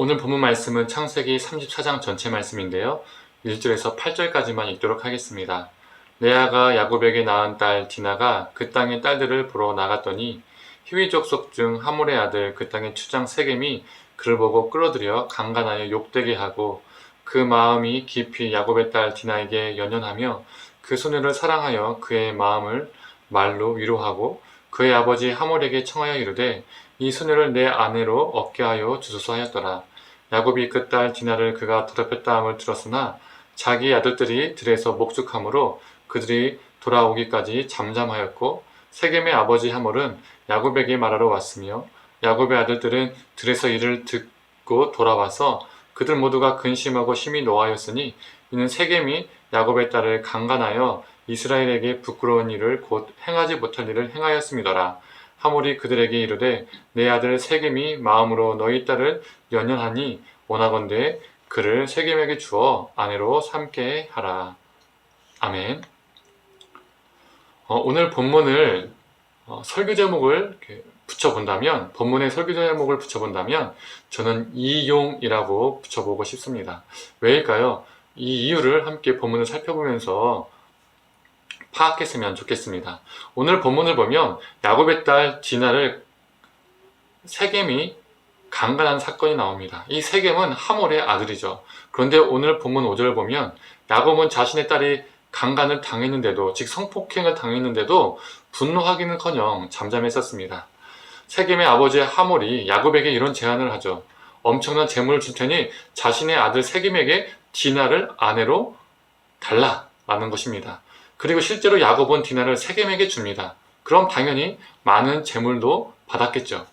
오늘 본문 말씀은 창세기 34장 전체 말씀인데요. 1절에서 8절까지만 읽도록 하겠습니다. 레아가 야곱에게 낳은 딸 디나가 그 땅의 딸들을 보러 나갔더니 히위 족속 중 하몰의 아들 그 땅의 추장 세겜이 그를 보고 끌어들여 강간하여 욕되게 하고 그 마음이 깊이 야곱의 딸 디나에게 연연하며 그 소녀를 사랑하여 그의 마음을 말로 위로하고 그의 아버지 하몰에게 청하여 이르되 이 소녀를 내 아내로 얻게 하여 주소서 하였더라. 야곱이 그 딸 디나를 그가 더럽혔다 함을 들었으나 자기 아들들이 들에서 목축함으로 그들이 돌아오기까지 잠잠하였고 세겜의 아버지 하몰은 야곱에게 말하러 왔으며 야곱의 아들들은 들에서 이를 듣고 돌아와서 그들 모두가 근심하고 심히 노하였으니 이는 세겜이 야곱의 딸을 강간하여 이스라엘에게 부끄러운 일을 곧 행하지 못할 일을 행하였음이더라. 하몰이 그들에게 이르되 내 아들 세겜이 마음으로 너희 딸을 연연하니 원하건대 그를 세겜에게 주어 아내로 삼게 하라. 아멘. 오늘 본문을 설교 제목을 붙여본다면, 본문의 설교 제목을 붙여본다면 저는 이용이라고 붙여보고 싶습니다. 왜일까요? 이 이유를 함께 본문을 살펴보면서 파악했으면 좋겠습니다. 오늘 본문을 보면 야곱의 딸 디나를 세겜이 강간한 사건이 나옵니다. 이 세겜은 하몰의 아들이죠. 그런데 오늘 본문 5절을 보면 야곱은 자신의 딸이 강간을 당했는데도, 즉 성폭행을 당했는데도 분노하기는커녕 잠잠했었습니다. 세겜의 아버지 하몰이 야곱에게 이런 제안을 하죠. 엄청난 재물을 줄 테니 자신의 아들 세겜에게 디나를 아내로 달라라는 것입니다. 그리고 실제로 야곱은 디나를 세겜에게 줍니다. 그럼 당연히 많은 재물도 받았겠죠.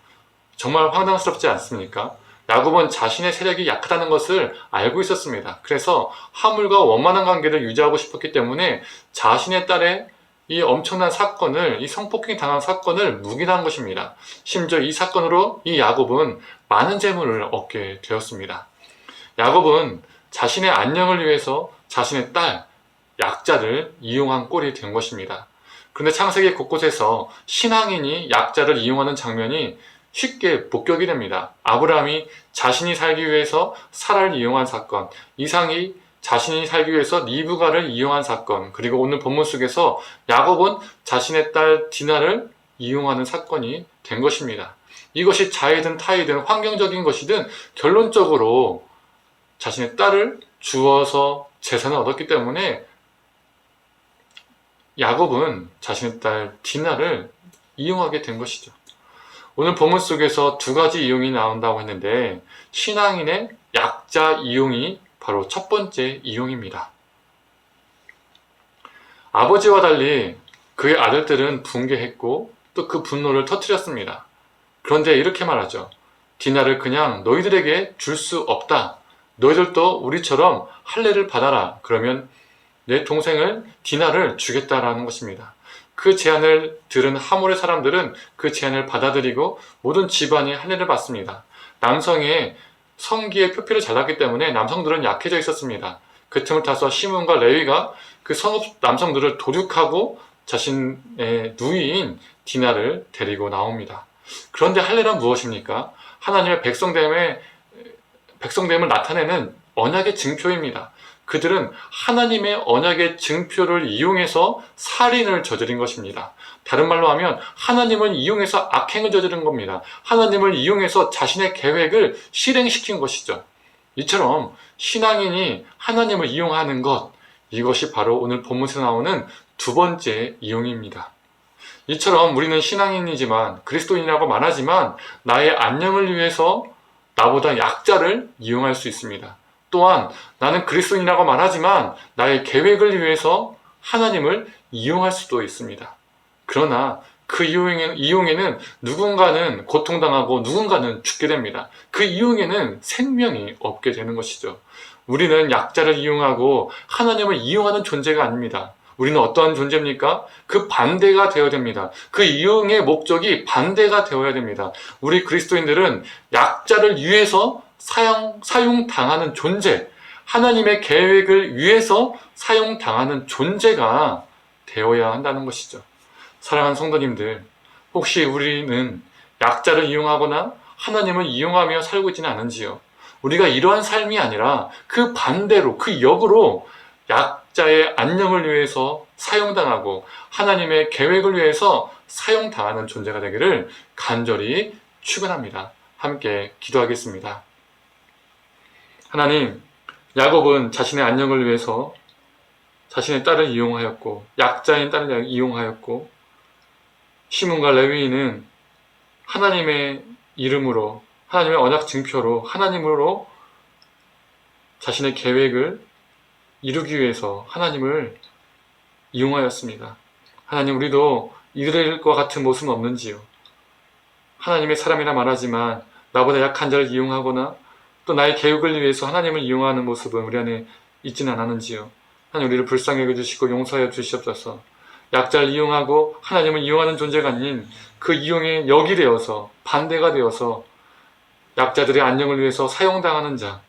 정말 황당스럽지 않습니까? 야곱은 자신의 세력이 약하다는 것을 알고 있었습니다. 그래서 하물과 원만한 관계를 유지하고 싶었기 때문에 자신의 딸의 이 엄청난 사건을, 이 성폭행 당한 사건을 묵인한 것입니다. 심지어 이 사건으로 이 야곱은 많은 재물을 얻게 되었습니다. 야곱은 자신의 안녕을 위해서 자신의 딸, 약자를 이용한 꼴이 된 것입니다. 그런데 창세기 곳곳에서 신앙인이 약자를 이용하는 장면이 쉽게 목격이 됩니다. 아브라함이 자신이 살기 위해서 사라를 이용한 사건, 이삭이 자신이 살기 위해서 리브가를 이용한 사건, 그리고 오늘 본문 속에서 야곱은 자신의 딸 디나를 이용하는 사건이 된 것입니다. 이것이 자이든 타이든 환경적인 것이든 결론적으로 자신의 딸을 주어서 재산을 얻었기 때문에 야곱은 자신의 딸 디나를 이용하게 된 것이죠. 오늘 본문 속에서 두 가지 이용이 나온다고 했는데 신앙인의 약자 이용이 바로 첫 번째 이용입니다. 아버지와 달리 그의 아들들은 분개했고 또 그 분노를 터뜨렸습니다. 그런데 이렇게 말하죠. 디나를 그냥 너희들에게 줄 수 없다. 너희들도 우리처럼 할례를 받아라. 그러면 내 동생을 디나를 주겠다라는 것입니다. 그 제안을 들은 하몰의 사람들은 그 제안을 받아들이고 모든 집안이 할례를 받습니다. 남성의 성기의 표피를 잘랐기 때문에 남성들은 약해져 있었습니다. 그 틈을 타서 시몬과 레위가 그 성읍 남성들을 도륙하고 자신의 누이인 디나를 데리고 나옵니다. 그런데 할례란 무엇입니까? 하나님의 백성됨을 나타내는 언약의 증표입니다. 그들은 하나님의 언약의 증표를 이용해서 살인을 저지른 것입니다. 다른 말로 하면 하나님을 이용해서 악행을 저지른 겁니다. 하나님을 이용해서 자신의 계획을 실행시킨 것이죠. 이처럼 신앙인이 하나님을 이용하는 것, 이것이 바로 오늘 본문에서 나오는 두 번째 이용입니다. 이처럼 우리는 신앙인이지만 그리스도인이라고 말하지만 나의 안녕을 위해서 나보다 약자를 이용할 수 있습니다. 또한 나는 그리스도인이라고 말하지만 나의 계획을 위해서 하나님을 이용할 수도 있습니다. 그러나 그 이용에는 누군가는 고통당하고 누군가는 죽게 됩니다. 그 이용에는 생명이 없게 되는 것이죠. 우리는 약자를 이용하고 하나님을 이용하는 존재가 아닙니다. 우리는 어떠한 존재입니까? 그 반대가 되어야 됩니다. 그 이용의 목적이 반대가 되어야 됩니다. 우리 그리스도인들은 약자를 위해서 사용당하는 존재, 하나님의 계획을 위해서 사용당하는 존재가 되어야 한다는 것이죠. 사랑하는 성도님들, 혹시 우리는 약자를 이용하거나 하나님을 이용하며 살고 있지는 않은지요? 우리가 이러한 삶이 아니라 그 반대로, 그 역으로 약자의 안녕을 위해서 사용당하고 하나님의 계획을 위해서 사용당하는 존재가 되기를 간절히 축원합니다. 함께 기도하겠습니다. 하나님, 야곱은 자신의 안녕을 위해서 자신의 딸을 이용하였고, 약자인 딸을 이용하였고, 시몬과 레위인은 하나님의 이름으로, 하나님의 언약 증표로, 하나님으로 자신의 계획을 이루기 위해서 하나님을 이용하였습니다. 하나님, 우리도 이들과 같은 모습은 없는지요? 하나님의 사람이라 말하지만 나보다 약한 자를 이용하거나 또 나의 계획을 위해서 하나님을 이용하는 모습은 우리 안에 있지는 않았는지요? 하나님, 우리를 불쌍히 여겨주시고 용서하여 주시옵소서. 약자를 이용하고 하나님을 이용하는 존재가 아닌 그 이용의 역이 되어서, 반대가 되어서 약자들의 안녕을 위해서 사용당하는 자,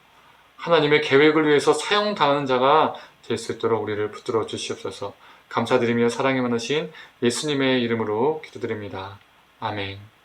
하나님의 계획을 위해서 사용당하는 자가 될 수 있도록 우리를 붙들어 주시옵소서. 감사드리며 사랑이 많으신 예수님의 이름으로 기도드립니다. 아멘.